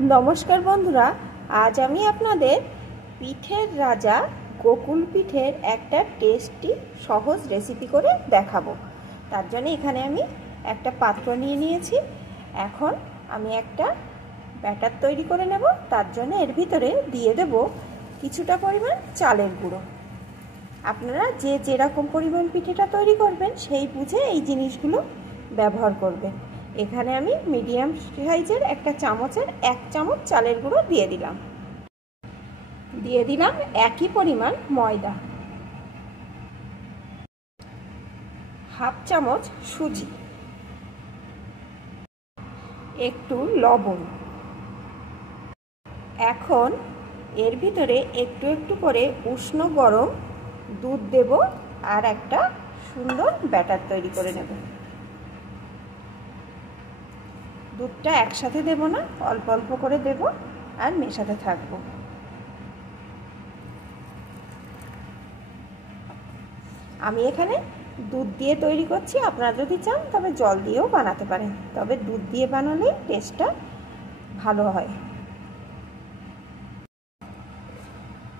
नमस्कार बंधुरा आज आमी आपनादेर पिठेर राजा गोकुल पिठेर एकटा टेस्टी सहज रेसिपि करे देखाबो। तार जन्य एखाने आमी एकटा पात्र निये नियेछि। एखन आमी एकटा बैटार तैरी करे नेब। तार जन्य एर भितरे दिये देब किछुटा परिमाण चालेर गुঁড়ো। आपनारा जे जेरकम परिमाण पिठेटा तैरी करबेन सेई बुझे एई जिनिसगुलो व्यवहार करबेन। एखाने आमी मीडियम साइजेर एक चामचेर एक चामच चालेर गुঁড়ো दिए दिलाम एक ही परिमाण मयदा, हाफ चामच सुजी, एकटू लवण। एखन एर भितरे एकटू एकटू करे उष्ण गरम दूध देब और एकटा सुंदर बैटार तैरी करे नेब। दूधटा एकसाथे देब ना, अल्प अल्प करे देब और मेशाते थाकबो। आमी एखाने दूध दिए तैरी करछि। आपनारा जोदि चान तबे जल दिएও बानाते पारेन, तबे दूध दिए बानाले टेस्टटा भालो हय।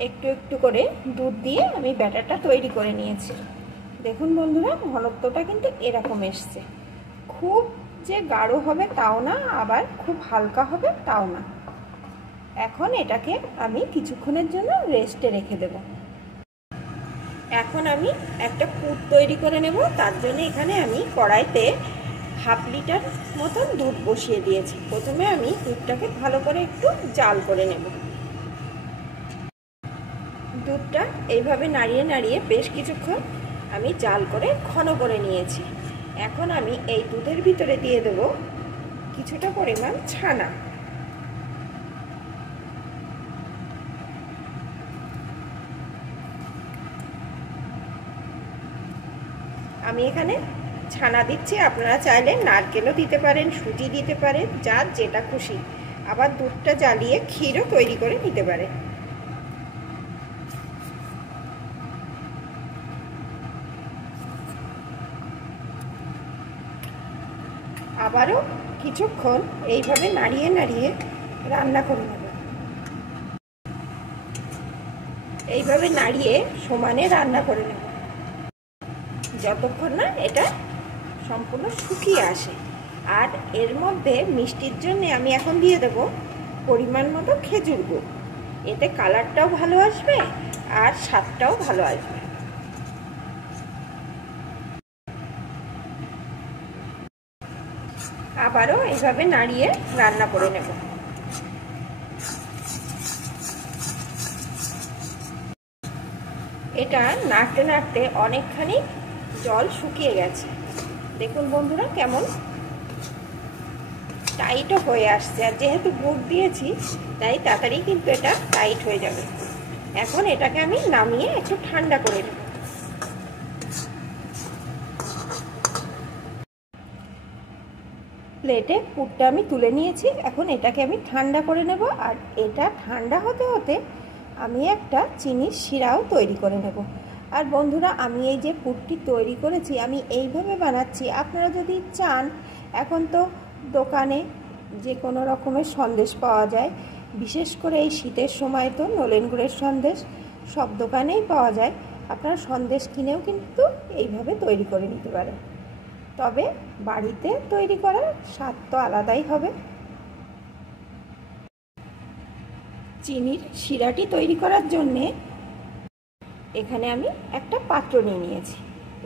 एकटू एकटू करे दूध दिए आमी बैटारटा तैरी करे निয়েছি। देखुन बंधुरा घनत्वटा किन्तु एरकम एসেছে। खूब যে গাঢ় হবে তাও না, আবার খুব হালকা হবে তাও না। এখন এটাকে আমি কিছুক্ষণের জন্য রেস্টে রেখে দেব। এখন আমি একটা পুর তৈরি করে নেব। তার জন্য এখানে আমি কড়াইতে হাফ লিটার মতন দুধ বসিয়ে দিয়েছি। প্রথমে আমি দুধটাকে ভালো করে একটু জাল করে নেব। দুধটা এইভাবে নাড়িয়ে নাড়িয়ে বেশ কিছুক্ষণ আমি জাল করে ঘন করে নিয়েছি। এখন আমি এই দুধের ভিতরে দিয়ে দেব কিছুটা পরিমাণ ছানা। আমি এখানে ছানা দিচ্ছি, আপনারা চাইলে নারকেলও দিতে পারেন, সুজি দিতে পারেন, যার যেটা খুশি। আবার দুধটা জ্বালিয়ে ক্ষীরও তৈরি করে নিতে পারেন। আবারও কিছুক্ষণ এইভাবে নাড়িয়ে নাড়িয়ে রান্না করে নেব। এইভাবে নাড়িয়ে সমানে রান্না করে নেব যতক্ষণ না এটা সম্পূর্ণ শুকিয়ে আসে। আর এর মধ্যে মিষ্টির জন্য আমি এখন দিয়ে দেব পরিমাণ মতো খেজুর গুড়। এতে কালারটাও ভালো আসবে আর স্বাদটাও ভালো আসবে। আবারও এইভাবে নাড়িয়ে রান্না করে নেব। এটা নাড়তে নাড়তে অনেকখানি জল শুকিয়ে গেছে। দেখুন বন্ধুরা কেমন টাইটও হয়ে আসছে। আর যেহেতু গুড় দিয়েছি তাই তাড়াতাড়ি কিন্তু এটা টাইট হয়ে যাবে। এখন এটাকে আমি নামিয়ে একটু ঠান্ডা করে নেব। প্লেটে পুরটা আমি তুলে নিয়েছি। এখন এটাকে আমি ঠান্ডা করে নেব। আর এটা ঠান্ডা হতে হতে আমি একটা চিনির শিরাও তৈরি করে নেব। আর বন্ধুরা আমি এই যে পুরটি তৈরি করেছি আমি এইভাবে বানাচ্ছি। আপনারা যদি চান এখন তো দোকানে যে কোনো রকমের সন্দেশ পাওয়া যায়, বিশেষ করে এই শীতের সময় তো নলেন গুড়ের সন্দেশ সব দোকানেই পাওয়া যায়। আপনারা সন্দেশ কিনেও কিন্তু এইভাবে তৈরি করে নিতে পারেন। তবে বাড়িতে তৈরি করার স্বাদ তো আলাদাই হবে। চিনির শিরাটি তৈরি করার জন্যে এখানে আমি একটা পাত্র নিয়ে নিয়েছি।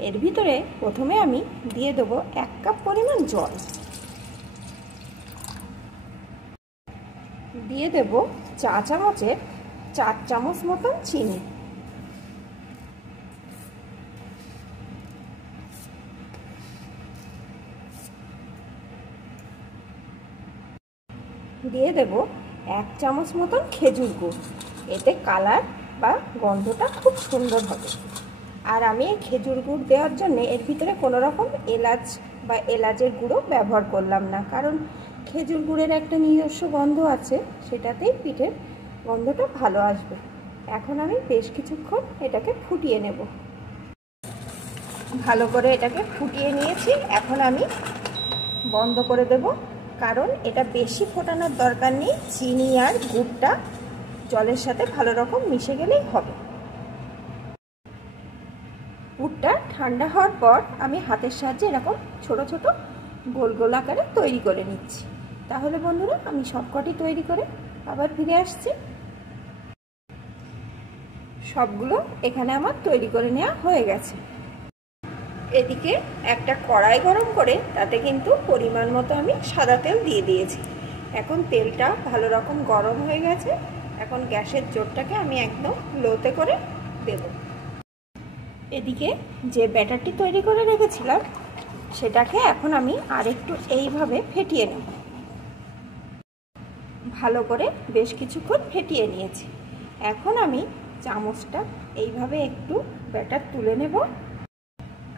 এর ভিতরে প্রথমে আমি দিয়ে দেবো 1 কাপ পরিমাণ জল, দিয়ে দেব চা চামচের 4 চামচ মতন চিনি, দিয়ে দেব 1 চামচ মতন খেজুর গুড়। এতে কালার বা গন্ধটা খুব সুন্দর হবে। আর আমি এই খেজুর গুড় দেওয়ার জন্য এর ভিতরে কোনো রকম এলাচ বা এলাচের গুঁড়ো ব্যবহার করলাম না, কারণ খেজুর গুড়ের একটা নিজস্ব গন্ধ আছে, সেটাতেই পিঠের গন্ধটা ভালো আসবে। এখন আমি বেশ কিছুক্ষণ এটাকে ফুটিয়ে নেব। ভালো করে এটাকে ফুটিয়ে নিয়েছি। এখন আমি বন্ধ করে দেব। কারণ এটা বেশি ফোটানোর দরকার নেই, চিনি আর গুড়টা জলের সাথে ভালো রকম মিশে গেলেই হবে। পুরটা ঠান্ডা হওয়ার পর আমি হাতের সাহায্যে এরকম ছোট ছোট গোল গোল আকারে তৈরি করে নিচ্ছি। তাহলে বন্ধুরা আমি সবকটি তৈরি করে আবার ফিরে আসছি। সবগুলো এখানে আমার তৈরি করে নেওয়া হয়ে গেছে। এদিকে একটা কড়াই গরম করে তাতে কিন্তু পরিমাণ মতো আমি সাদা তেল দিয়ে দিয়েছি। এখন তেলটা ভালো রকম গরম হয়ে গেছে। এখন গ্যাসের জোরটাকে আমি একদম লোতে করে দেব। এদিকে যে ব্যাটারটি তৈরি করে রেখেছিলাম সেটাকে এখন আমি আরেকটু এইভাবে ফেটিয়ে নেব। ভালো করে বেশ কিছুক্ষণ ফেটিয়ে নিয়েছি। এখন আমি চামচটা এইভাবে একটু ব্যাটার তুলে নেব,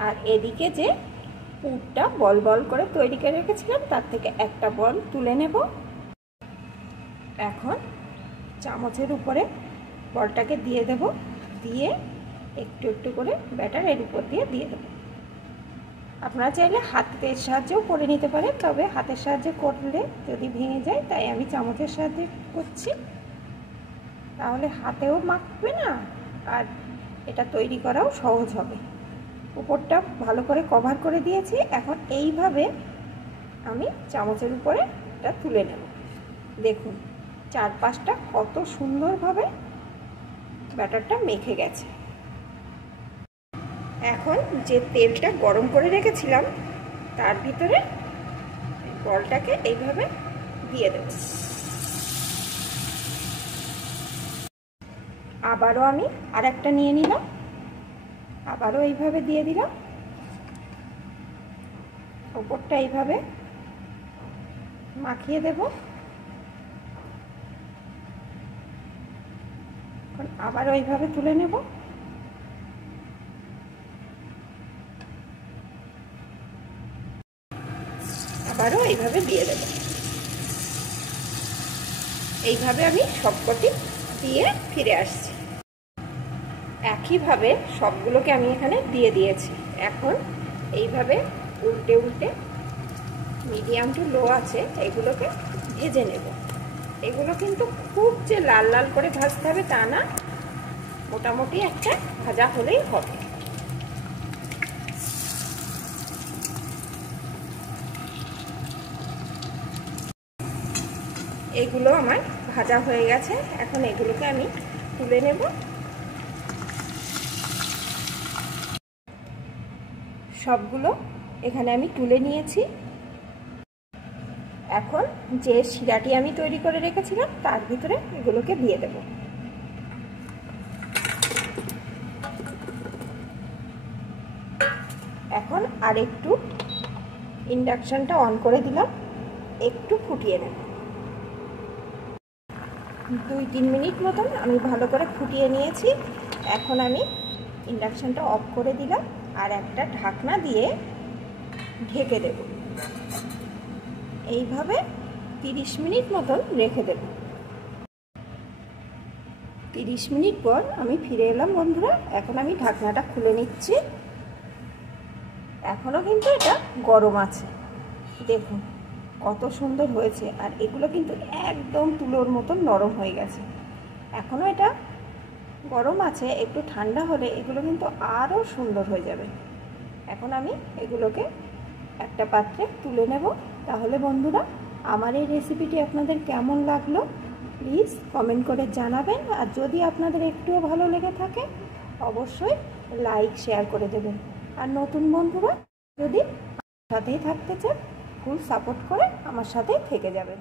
আর এদিকে যে পুরটা বল বল করে তৈরি করে রেখেছিলাম তার থেকে একটা বল তুলে নেব। এখন চামচের উপরে বলটাকে দিয়ে দেব, দিয়ে একটু একটু করে ব্যাটার এর উপর দিয়ে দেব। আপনারা চাইলে হাতের সাহায্যেও করে নিতে পারেন, তবে হাতের সাহায্যে করলে যদি ভেঙে যায় তাই আমি চামচের সাহায্যে করছি। তাহলে হাতেও মাখবে না আর এটা তৈরি করাও সহজ হবে। উপরটা ভালো করে কভার করে দিয়েছি। এখন এইভাবে আমি চামচের উপরে এটা তুলে নেব। দেখুন চারপাশটা কত সুন্দরভাবে ব্যাটারটা মেখে গেছে। এখন যে তেলটা গরম করে রেখেছিলাম তার ভিতরে বলটাকে এইভাবে দিয়ে দেব। আবারও আমি আরেকটা নিয়ে নিলাম, আবারও এইভাবে দিয়ে দিলাম। উপরটা এইভাবে মাখিয়ে দেব। এখন আবারও এইভাবে তুলে নেব। আবারও এইভাবে দিয়ে দেব। এইভাবে আমি সবকটি দিয়ে ফিরে আসছি। একইভাবে সবগুলোকে আমি এখানে দিয়ে দিয়েছি। এখন এইভাবে উল্টে উল্টে মিডিয়াম টু লো আছে এগুলোকে ভেজে নেব। এগুলো কিন্তু খুব যে লাল লাল করে ভাজতে হবে তা না, মোটামুটি একটা ভাজা হলেই হবে। এগুলো আমার ভাজা হয়ে গেছে। এখন এগুলোকে আমি তুলে নেব। সবগুলো এখানে আমি তুলে নিয়েছি। এখন যে শিরাটি আমি তৈরি করে রেখেছিলাম তার ভিতরে এগুলোকে দিয়ে দেব। এখন আরেকটু ইন্ডাকশনটা অন করে দিলাম, একটু ফুটিয়ে নেব। 2-3 মিনিট মতন আমি ভালো করে ফুটিয়ে নিয়েছি। এখন আমি ইন্ডাকশনটা অফ করে দিলাম আর একটা ঢাকনা দিয়ে ঢেকে দেব। এইভাবে 30 মিনিট মতন রেখে দেব। 30 মিনিট পর আমি ফিরে এলাম বন্ধুরা। এখন আমি ঢাকনাটা খুলে নিচ্ছি। এখনও কিন্তু এটা গরম আছে। দেখুন কত সুন্দর হয়েছে, আর এগুলো কিন্তু একদম তুলোর মতন নরম হয়ে গেছে। এখনও এটা গরম আছে, একটু ঠান্ডা হলে এগুলো কিন্তু আরও সুন্দর হয়ে যাবে। এখন আমি এগুলোকে একটা পাত্রে তুলে নেব। তাহলে বন্ধুরা আমার এই রেসিপিটি আপনাদের কেমন লাগলো প্লিজ কমেন্ট করে জানাবেন। আর যদি আপনাদের একটুও ভালো লেগে থাকে অবশ্যই লাইক শেয়ার করে দেবেন। আর নতুন বন্ধুরা যদি আমার সাথেই থাকতে চান ফুল সাপোর্ট করে আমার সাথেই থেকে যাবেন।